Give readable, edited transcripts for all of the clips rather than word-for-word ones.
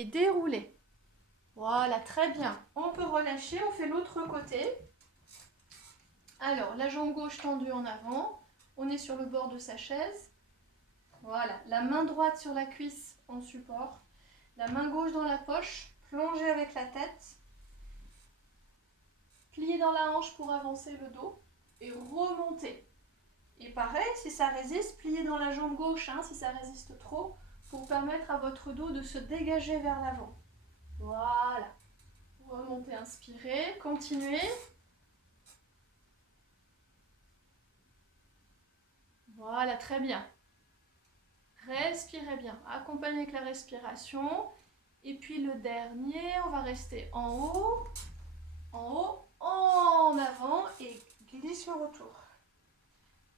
et dérouler. Voilà, très bien. On peut relâcher, on fait l'autre côté. Alors, la jambe gauche tendue en avant. On est sur le bord de sa chaise. Voilà, la main droite sur la cuisse en support. La main gauche dans la poche, plongée avec la tête. Plier dans la hanche pour avancer le dos et remonter. Et pareil, si ça résiste, pliez dans la jambe gauche, si ça résiste trop, pour permettre à votre dos de se dégager vers l'avant. Voilà. Remontez, inspirez, continuez. Voilà, très bien. Respirez bien, accompagnez avec la respiration. Et puis le dernier, on va rester en haut, en avant et glisse le retour.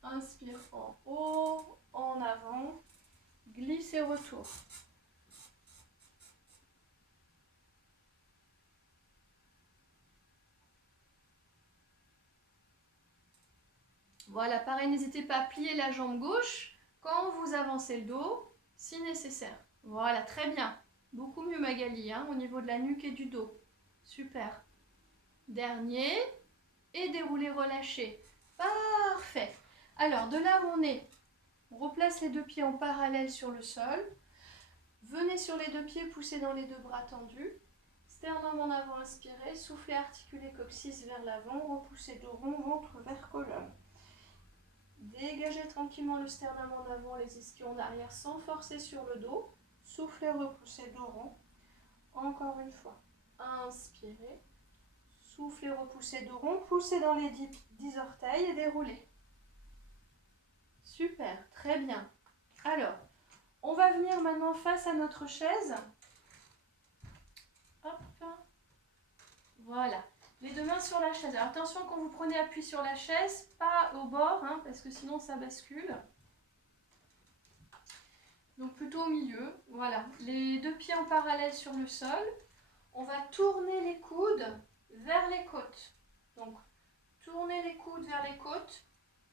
Inspire en haut, en avant, glisse et retour. Voilà, pareil, n'hésitez pas à plier la jambe gauche quand vous avancez le dos, si nécessaire. Voilà, très bien. Beaucoup mieux Magali, au niveau de la nuque et du dos. Super. Dernier. Et déroulez, relâchez. Parfait. Alors, de là où on replace les deux pieds en parallèle sur le sol. Venez sur les deux pieds, poussez dans les deux bras tendus. Sternum en avant, inspirez. Soufflez, articulez coccyx vers l'avant. Repoussez dos rond, ventre vers colonne. Dégagez tranquillement le sternum en avant, les ischions en arrière sans forcer sur le dos. Soufflez, repoussez dos rond. Encore une fois. Inspirez. Soufflez, repoussez dos rond. Poussez dans les 10 orteils et déroulez. Super, très bien. Alors, on va venir maintenant face à notre chaise. Hop. Voilà. Les deux mains sur la chaise. Alors, attention quand vous prenez appui sur la chaise, pas au bord, parce que sinon ça bascule. Donc plutôt au milieu. Voilà. Les deux pieds en parallèle sur le sol. On va tourner les coudes vers les côtes. Donc, tournez les coudes vers les côtes.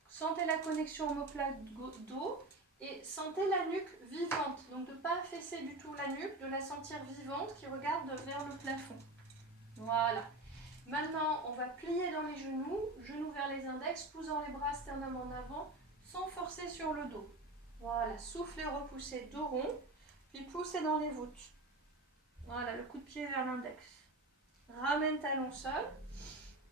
Sentez la connexion omoplate dos et sentez la nuque vivante. Donc, de ne pas affaisser du tout la nuque, de la sentir vivante qui regarde vers le plafond. Voilà. Maintenant, on va plier dans les genoux vers les index, poussant les bras, sternum en avant, sans forcer sur le dos. Voilà, soufflez, repoussez, dos rond, puis poussez dans les voûtes. Voilà, le coup de pied vers l'index. Ramène talon sol.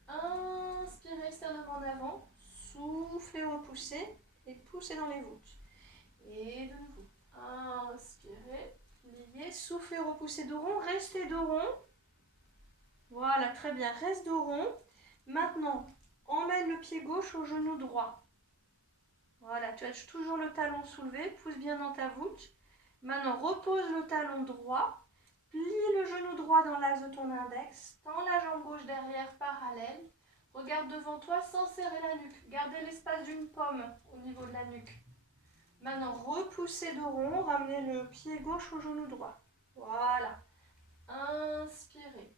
Inspirez, sternum en avant, soufflez, repoussez et poussez dans les voûtes. Et de nouveau, inspirez, pliez, soufflez, repoussez, dos rond, restez dos rond. Voilà, très bien, reste dos rond. Maintenant, emmène le pied gauche au genou droit. Voilà, tu as toujours le talon soulevé, pousse bien dans ta voûte. Maintenant, repose le talon droit, plie le genou droit dans l'axe de ton index, tends la jambe gauche derrière parallèle, regarde devant toi sans serrer la nuque. Gardez l'espace d'une pomme au niveau de la nuque. Maintenant, repoussez dos rond, ramenez le pied gauche au genou droit. Voilà. Inspirez.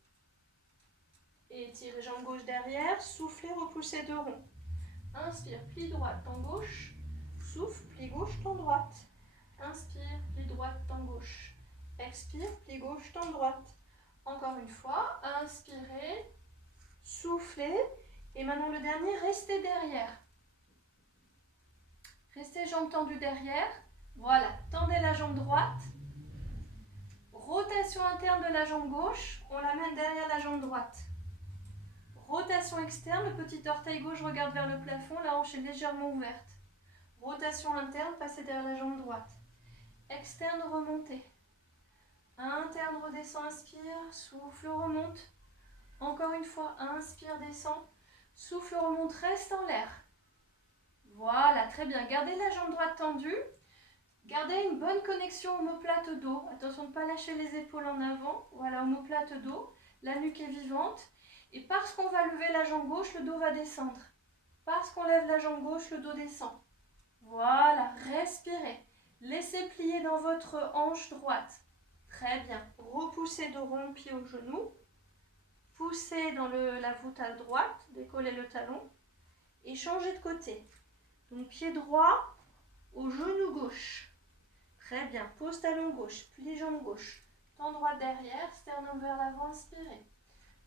Étirez jambe gauche derrière, soufflez, repoussez dos rond. Inspire, plie droite, tends gauche. Souffle, plie gauche, tends droite. Inspire, plie droite, tends gauche. Expire, plie gauche, tends droite. Encore une fois, inspirez, soufflez. Et maintenant le dernier, restez derrière. Restez jambes tendues derrière. Voilà, tendez la jambe droite. Rotation interne de la jambe gauche, on l'amène derrière la jambe droite. Rotation externe, le petit orteil gauche regarde vers le plafond, la hanche est légèrement ouverte. Rotation interne, passez derrière la jambe droite. Externe, remontez. Interne, redescend, inspire, souffle, remonte. Encore une fois, inspire, descend. Souffle, remonte, reste en l'air. Voilà, très bien. Gardez la jambe droite tendue. Gardez une bonne connexion omoplate dos. Attention de ne pas lâcher les épaules en avant. Voilà, omoplate dos. La nuque est vivante. Et parce qu'on va lever la jambe gauche, le dos va descendre. Parce qu'on lève la jambe gauche, le dos descend. Voilà, respirez. Laissez plier dans votre hanche droite. Très bien. Repoussez dos rond, pied au genou. Poussez dans la voûte à droite, décollez le talon. Et changez de côté. Donc pied droit au genou gauche. Très bien. Pose talon gauche, plie jambe gauche. temps droit derrière, sternum vers l'avant, inspirez.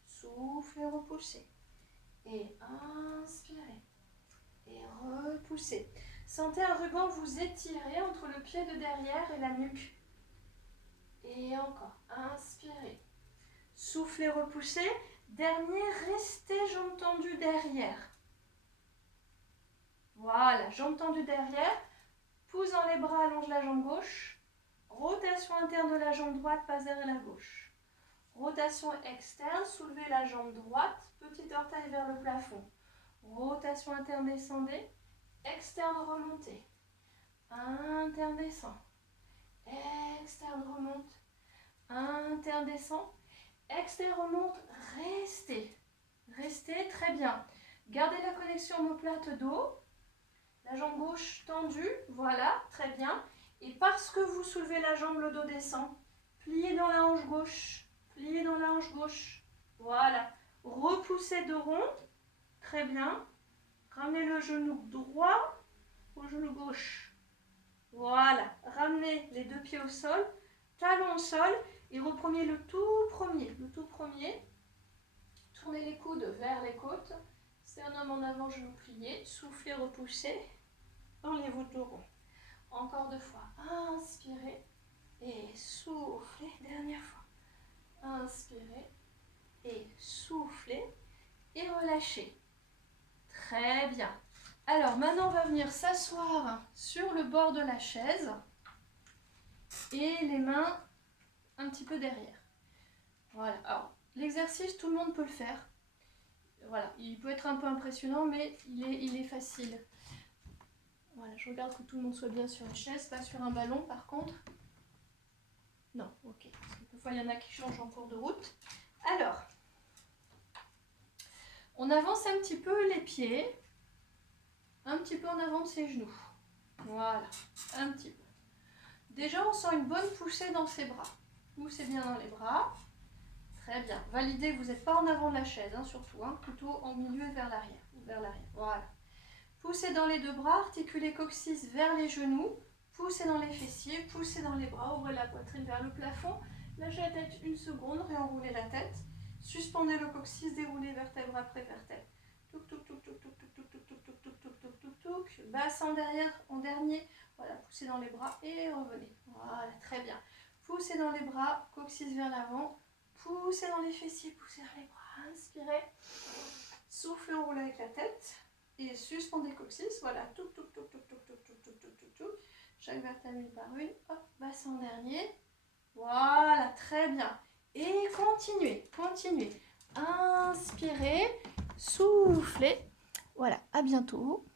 Soufflez, repoussez. Et inspirez. Et repoussez. Sentez un ruban vous étirer entre le pied de derrière et la nuque. Et encore. Inspirez. Soufflez, repoussez. Dernier, restez jambes tendues derrière. Voilà, jambes tendues derrière. Pouce dans les bras, allonge la jambe gauche. Rotation interne de la jambe droite, passe vers la gauche. Rotation externe, soulevez la jambe droite, petit orteil vers le plafond. Rotation interne, descendez. Externe, remontez. Interne, descend. Externe, remonte. Interne, descend. Externe, remonte. Restez. Restez, très bien. Gardez la connexion omoplate dos. La jambe gauche tendue, voilà, très bien. Et parce que vous soulevez la jambe, le dos descend. Pliez dans la hanche gauche. Pliez dans la hanche gauche. Voilà. Repoussez dos rond. Très bien. Ramenez le genou droit au genou gauche. Voilà. Ramenez les deux pieds au sol. Talon au sol. Et reprenez le tout premier. Le tout premier. Tournez les coudes vers les côtes. Sternum en avant, genou plié. Soufflez, repoussez. Enlevez-vous dos rond. Encore 2 fois. Inspirez. Et soufflez. Dernière fois. Inspirez. Et soufflez. Et relâchez. Très bien. Alors maintenant on va venir s'asseoir sur le bord de la chaise. Et les mains un petit peu derrière. Voilà. Alors l'exercice, tout le monde peut le faire. Voilà. Il peut être un peu impressionnant, mais il est facile. Voilà, je regarde que tout le monde soit bien sur une chaise, pas sur un ballon par contre. Non, ok. Parce que parfois il y en a qui changent en cours de route. Alors, on avance un petit peu les pieds, un petit peu en avant de ses genoux. Voilà, un petit peu. Déjà, on sent une bonne poussée dans ses bras. Poussez bien dans les bras. Très bien. Validez, vous n'êtes pas en avant de la chaise, hein, surtout, hein, plutôt en milieu et vers l'arrière. Vers l'arrière, voilà. Poussez dans les deux bras, articulez coccyx vers les genoux, poussez dans les fessiers, poussez dans les bras, ouvrez la poitrine vers le plafond, lâchez la tête 1 seconde, réenroulez la tête, suspendez le coccyx, déroulez vertèbre après vertèbre. Touc, touc, touc, touc, touc, touc, touc, touc, touc, touc, touc, touc, touc, touc, touc. Bassin derrière, en dernier, voilà, poussez dans les bras et revenez. Voilà, très bien. Poussez dans les bras, coccyx vers l'avant, poussez dans les fessiers, poussez dans les bras, inspirez, soufflez, enroulez avec la tête. Et suspendez coccyx, voilà, touc, touc, touc, touc, touc, touc, touc, touc, touc, touc, touc. Chaque vertèbre une par une, hop, bassin en dernier. Voilà, très bien. Et continuez, continuez. Inspirez, soufflez. Voilà, à bientôt.